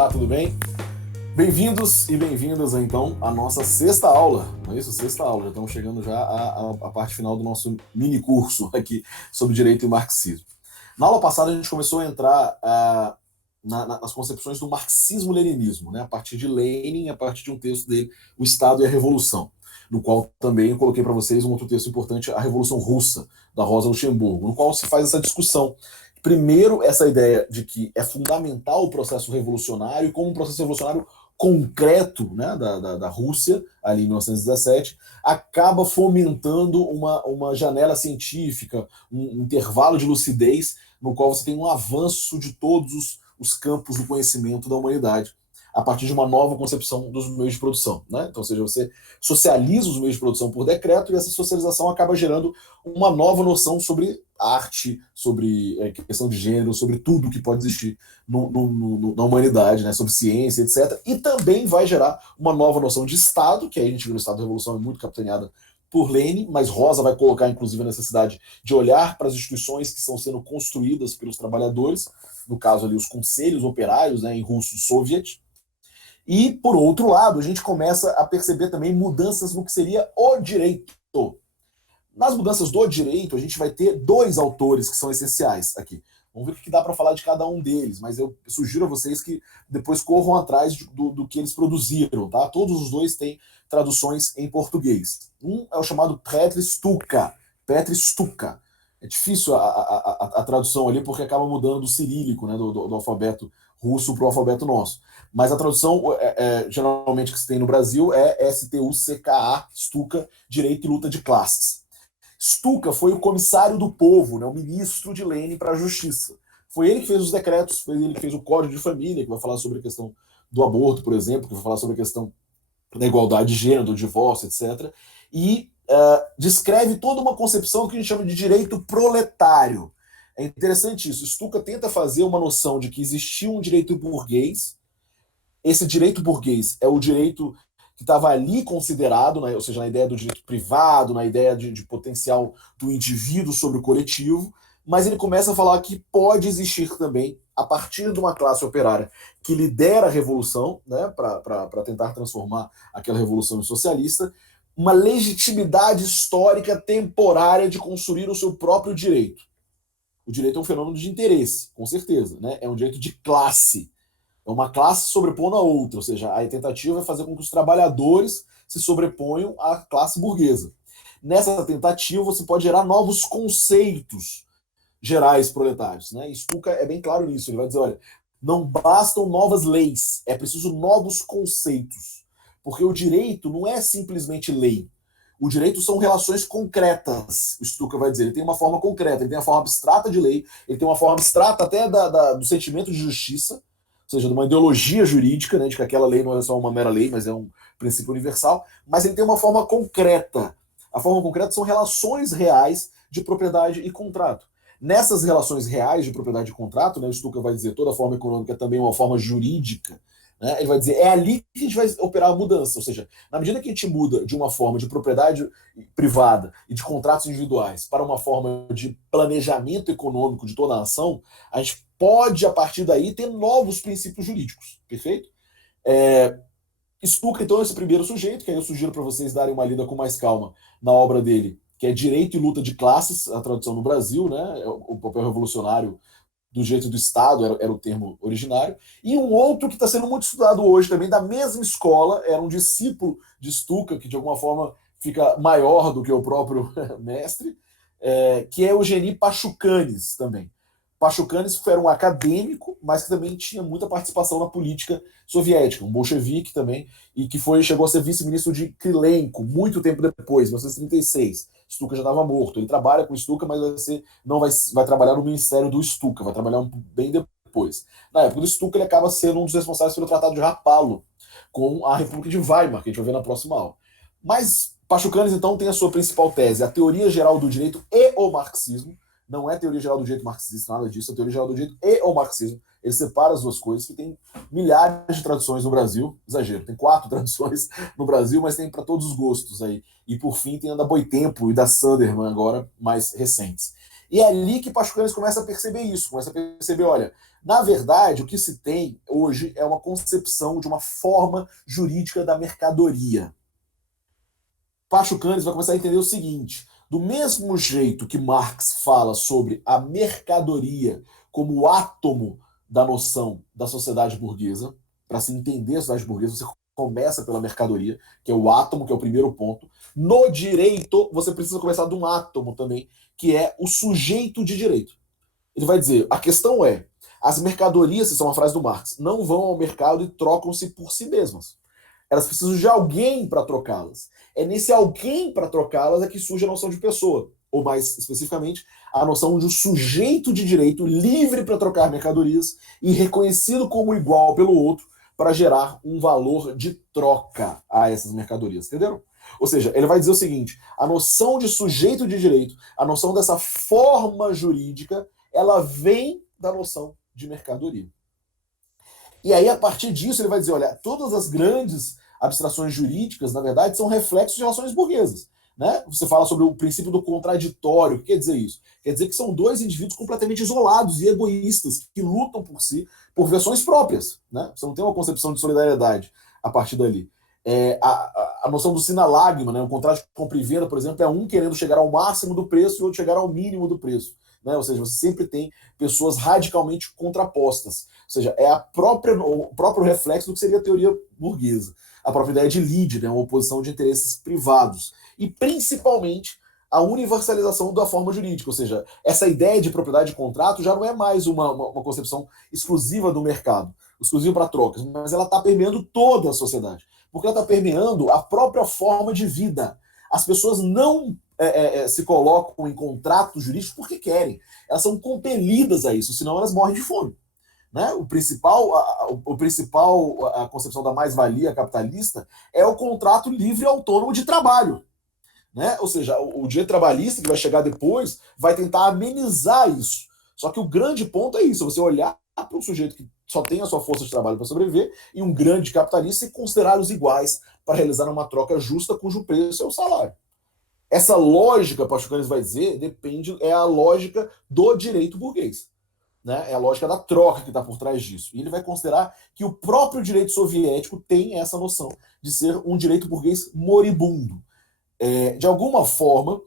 Olá, tudo bem? Bem-vindos e bem-vindas, então, à nossa sexta aula. Não é isso? Sexta aula. Já estamos chegando já à parte final do nosso mini curso aqui sobre direito e marxismo. Na aula passada, a gente começou a entrar nas concepções do marxismo-leninismo, né? A partir de Lenin, a partir de um texto dele, O Estado e a Revolução, no qual também eu coloquei para vocês um outro texto importante, A Revolução Russa, da Rosa Luxemburgo, no qual se faz essa discussão. Primeiro, essa ideia de que é fundamental o processo revolucionário, e como um processo revolucionário concreto, né, da Rússia, ali em 1917, acaba fomentando uma janela científica, um intervalo de lucidez, no qual você tem um avanço de todos os campos do conhecimento da humanidade, a partir de uma nova concepção dos meios de produção. Né? Então, ou seja, você socializa os meios de produção por decreto, e essa socialização acaba gerando uma nova noção sobre arte, sobre questão de gênero, sobre tudo que pode existir na humanidade, né? Sobre ciência, etc. E também vai gerar uma nova noção de Estado, que aí a gente viu no Estado da Revolução, é muito capitaneada por Lenin, mas Rosa vai colocar, inclusive, a necessidade de olhar para as instituições que estão sendo construídas pelos trabalhadores, no caso ali os conselhos operários, né, em russo soviet. E, por outro lado, a gente começa a perceber também mudanças no que seria o direito. Nas mudanças do direito, a gente vai ter dois autores que são essenciais aqui. Vamos ver o que dá para falar de cada um deles, mas eu sugiro a vocês que depois corram atrás do que eles produziram. Tá? Todos os dois têm traduções em português. Um é o chamado Petr Stuka. Petr Stuka. É difícil a tradução ali, porque acaba mudando do cirílico, né, do alfabeto russo para o alfabeto nosso. Mas a tradução, geralmente, que se tem no Brasil é Stuka, Stuka, Direito e Luta de Classes. Stuka foi o comissário do povo, né, o ministro de Lenin para a justiça. Foi ele que fez os decretos, foi ele que fez o Código de Família, que vai falar sobre a questão do aborto, por exemplo, que vai falar sobre a questão da igualdade de gênero, do divórcio, etc. E descreve toda uma concepção que a gente chama de direito proletário. É interessante isso. Stuka tenta fazer uma noção de que existia um direito burguês. Esse direito burguês é o direito que estava ali considerado, né, ou seja, na ideia do direito privado, na ideia de potencial do indivíduo sobre o coletivo, mas ele começa a falar que pode existir também, a partir de uma classe operária que lidera a revolução, né, para tentar transformar aquela revolução em socialista, uma legitimidade histórica temporária de construir o seu próprio direito. O direito é um fenômeno de interesse, com certeza, né? É um direito de classe. É uma classe sobrepondo a outra, ou seja, a tentativa é fazer com que os trabalhadores se sobreponham à classe burguesa. Nessa tentativa, você pode gerar novos conceitos gerais proletários. Né? E Stuka é bem claro nisso. Ele vai dizer, olha, não bastam novas leis, é preciso novos conceitos. Porque o direito não é simplesmente lei. O direito são relações concretas, o Stuka vai dizer. Ele tem uma forma concreta, ele tem uma forma abstrata de lei, ele tem uma forma abstrata até do sentimento de justiça, ou seja, de uma ideologia jurídica, né, de que aquela lei não é só uma mera lei, mas é um princípio universal, mas ele tem uma forma concreta. A forma concreta são relações reais de propriedade e contrato. Nessas relações reais de propriedade e contrato, né, o Stuka vai dizer toda forma econômica é também uma forma jurídica, né, ele vai dizer, é ali que a gente vai operar a mudança, ou seja, na medida que a gente muda de uma forma de propriedade privada e de contratos individuais para uma forma de planejamento econômico de toda a nação, a gente pode, a partir daí, ter novos princípios jurídicos, perfeito? Stuka, então, é esse primeiro sujeito, que aí eu sugiro para vocês darem uma lida com mais calma na obra dele, que é Direito e Luta de Classes, a tradução no Brasil, né? O papel revolucionário do jeito do Estado era o termo originário. E um outro que está sendo muito estudado hoje também, da mesma escola, era um discípulo de Stuka, que de alguma forma fica maior do que o próprio mestre, que é Eugeni Pachucanes também. Pachucanes era um acadêmico, mas que também tinha muita participação na política soviética, um bolchevique também, e que chegou a ser vice-ministro de Krylenko muito tempo depois, em 1936. Stuka já estava morto. Ele trabalha com Stuka, mas vai trabalhar no ministério do Stuka, vai trabalhar bem depois. Na época do Stuka, ele acaba sendo um dos responsáveis pelo Tratado de Rapallo com a República de Weimar, que a gente vai ver na próxima aula. Mas Pachucanes, então, tem a sua principal tese, a teoria geral do direito e o marxismo. Não é teoria geral do direito marxista, nada disso, é teoria geral do direito e o marxismo. Ele separa as duas coisas, que tem milhares de traduções no Brasil, exagero, tem 4 traduções no Brasil, mas tem para todos os gostos aí. E por fim tem a da Boitempo e da Sunderman agora, mais recentes. E é ali que Pachucanes começa a perceber isso, começa a perceber, olha, na verdade, o que se tem hoje é uma concepção de uma forma jurídica da mercadoria. Pachucanes vai começar a entender o seguinte: do mesmo jeito que Marx fala sobre a mercadoria como o átomo da noção da sociedade burguesa, para se entender a sociedade burguesa, você começa pela mercadoria, que é o átomo, que é o primeiro ponto. No direito, você precisa começar de um átomo também, que é o sujeito de direito. Ele vai dizer, a questão é, as mercadorias, isso é uma frase do Marx, não vão ao mercado e trocam-se por si mesmas. Elas precisam de alguém para trocá-las. É nesse alguém para trocá-las é que surge a noção de pessoa, ou mais especificamente, a noção de um sujeito de direito livre para trocar mercadorias e reconhecido como igual pelo outro para gerar um valor de troca a essas mercadorias, entenderam? Ou seja, ele vai dizer o seguinte, a noção de sujeito de direito, a noção dessa forma jurídica, ela vem da noção de mercadoria. E aí, a partir disso, ele vai dizer, olha, todas as grandes abstrações jurídicas, na verdade, são reflexos de relações burguesas. Né? Você fala sobre o princípio do contraditório. O que quer dizer isso? Quer dizer que são dois indivíduos completamente isolados e egoístas que lutam por si, por versões próprias. Né? Você não tem uma concepção de solidariedade a partir dali. A noção do sinalagma, né? O contrato de compra e venda, por exemplo, é um querendo chegar ao máximo do preço e outro chegar ao mínimo do preço. Né? Ou seja, você sempre tem pessoas radicalmente contrapostas. Ou seja, é o próprio reflexo do que seria a teoria burguesa. A própria ideia de lide, né? Uma oposição de interesses privados. E, principalmente, a universalização da forma jurídica. Ou seja, essa ideia de propriedade de contrato já não é mais uma concepção exclusiva do mercado, exclusiva para trocas, mas ela está permeando toda a sociedade. Porque ela está permeando a própria forma de vida. As pessoas não se colocam em contratos jurídicos porque querem. Elas são compelidas a isso, senão elas morrem de fome. Né? A concepção da mais-valia capitalista é o contrato livre e autônomo de trabalho. Né? Ou seja, o direito trabalhista que vai chegar depois vai tentar amenizar isso. Só que o grande ponto é isso, você olhar para um sujeito que só tem a sua força de trabalho para sobreviver e um grande capitalista e considerá-los iguais para realizar uma troca justa cujo preço é o salário. Essa lógica, Pachucanes vai dizer, é a lógica do direito burguês. Né? É a lógica da troca que está por trás disso. E ele vai considerar que o próprio direito soviético tem essa noção de ser um direito burguês moribundo. De alguma forma,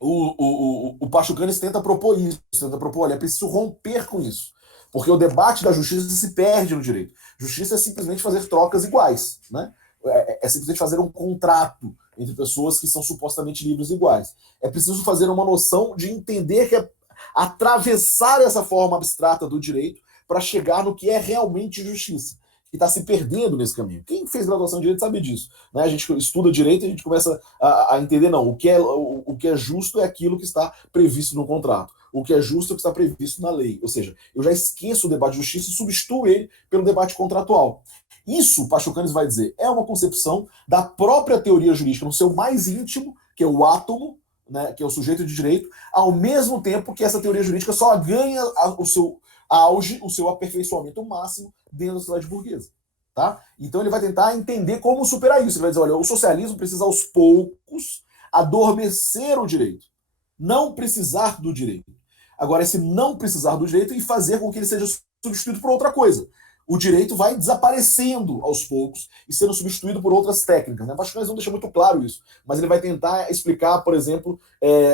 o Pachucanes tenta propor isso, olha, é preciso romper com isso. Porque o debate da justiça se perde no direito. Justiça é simplesmente fazer trocas iguais. Né? É simplesmente fazer um contrato entre pessoas que são supostamente livres iguais. É preciso fazer uma noção de entender que atravessar essa forma abstrata do direito para chegar no que é realmente justiça, que está se perdendo nesse caminho. Quem fez graduação em direito sabe disso. Né? A gente estuda direito e a gente começa a entender, não, o que é justo é aquilo que está previsto no contrato. O que é justo é o que está previsto na lei. Ou seja, eu já esqueço o debate de justiça e substituo ele pelo debate contratual. Isso, Pachucanes vai dizer, é uma concepção da própria teoria jurídica no seu mais íntimo, que é o átomo, né, que é o sujeito de direito, ao mesmo tempo que essa teoria jurídica só ganha o seu auge, o seu aperfeiçoamento máximo dentro da sociedade burguesa. Tá? Então ele vai tentar entender como superar isso. Ele vai dizer, olha, o socialismo precisa aos poucos adormecer o direito, não precisar do direito. Agora, esse não precisar do direito e fazer com que ele seja substituído por outra coisa. O direito vai desaparecendo aos poucos e sendo substituído por outras técnicas. Né? Pachucanes não deixa muito claro isso, mas ele vai tentar explicar, por exemplo,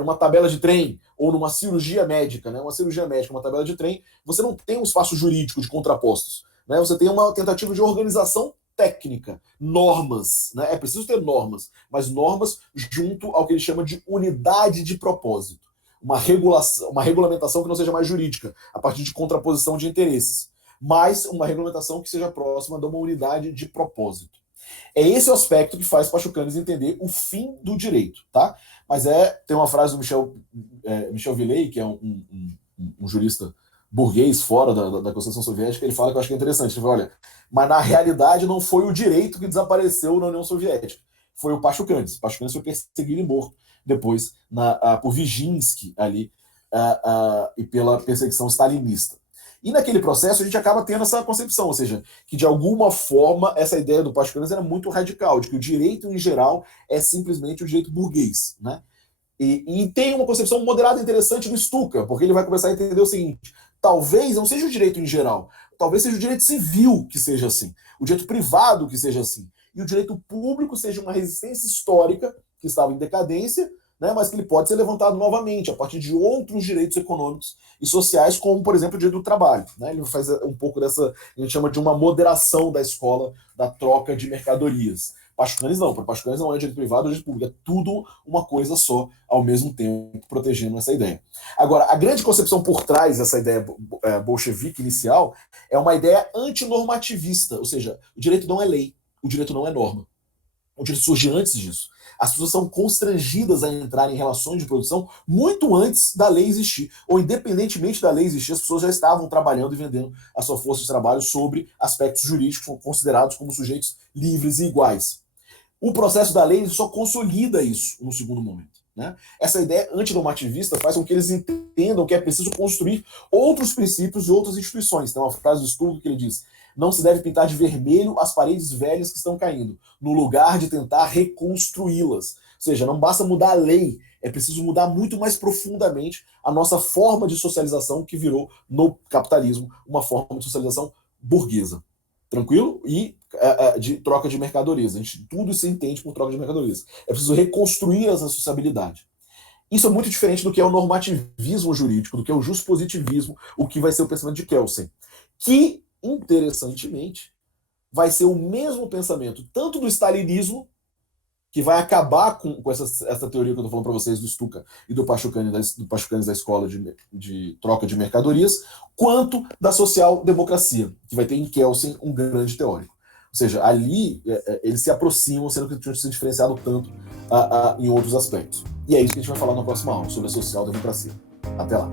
numa tabela de trem ou numa cirurgia médica. Né? Uma cirurgia médica, uma tabela de trem, você não tem um espaço jurídico de contrapostos. Né? Você tem uma tentativa de organização técnica, normas. Né? É preciso ter normas, mas normas junto ao que ele chama de unidade de propósito. Uma regulamentação que não seja mais jurídica, a partir de contraposição de interesses, mas uma regulamentação que seja próxima de uma unidade de propósito. É esse o aspecto que faz Pachucanes entender o fim do direito, tá? Mas tem uma frase do Michel Villey, que é um jurista burguês fora da Constituição Soviética, ele fala que eu acho que é interessante. Ele fala, olha, mas na realidade não foi o direito que desapareceu na União Soviética, foi o Pachucanes. Pachucanes foi perseguido e morto depois por Viginsky ali e pela perseguição stalinista. E naquele processo a gente acaba tendo essa concepção, ou seja, que de alguma forma essa ideia do Pachucanes era muito radical, de que o direito em geral é simplesmente o direito burguês. Né? E tem uma concepção moderada interessante do Stuka, porque ele vai começar a entender o seguinte: talvez não seja o direito em geral, talvez seja o direito civil que seja assim, o direito privado que seja assim, e o direito público seja uma resistência histórica que estava em decadência, né, mas que ele pode ser levantado novamente a partir de outros direitos econômicos e sociais, como, por exemplo, o direito do trabalho. Né? Ele faz um pouco dessa, a gente chama de uma moderação da escola da troca de mercadorias. Pachucanes não, para Pachucanes não é direito privado ou direito público, é tudo uma coisa só, ao mesmo tempo, protegendo essa ideia. Agora, a grande concepção por trás dessa ideia bolchevique inicial é uma ideia antinormativista, ou seja, o direito não é lei, o direito não é norma. O direito surge antes disso. As pessoas são constrangidas a entrar em relações de produção muito antes da lei existir. Ou independentemente da lei existir, as pessoas já estavam trabalhando e vendendo a sua força de trabalho sobre aspectos jurídicos considerados como sujeitos livres e iguais. O processo da lei só consolida isso no segundo momento. Né? Essa ideia antinormativista faz com que eles entendam que é preciso construir outros princípios e outras instituições. Tem uma frase do Stuka que ele diz: não se deve pintar de vermelho as paredes velhas que estão caindo, no lugar de tentar reconstruí-las. Ou seja, não basta mudar a lei, é preciso mudar muito mais profundamente a nossa forma de socialização, que virou, no capitalismo, uma forma de socialização burguesa. Tranquilo? E de troca de mercadorias. Tudo se entende por troca de mercadorias. É preciso reconstruir essa sociabilidade. Isso é muito diferente do que é o normativismo jurídico, do que é o justpositivismo, o que vai ser o pensamento de Kelsen. Que, interessantemente, vai ser o mesmo pensamento tanto do stalinismo, que vai acabar com essa teoria que eu estou falando para vocês do Stuka e do Pachucanes da escola de troca de mercadorias, quanto da social-democracia, que vai ter em Kelsen um grande teórico. Ou seja, ali eles se aproximam, sendo que tinham se diferenciado tanto em outros aspectos. E é isso que a gente vai falar na próxima aula, sobre a social-democracia. Até lá.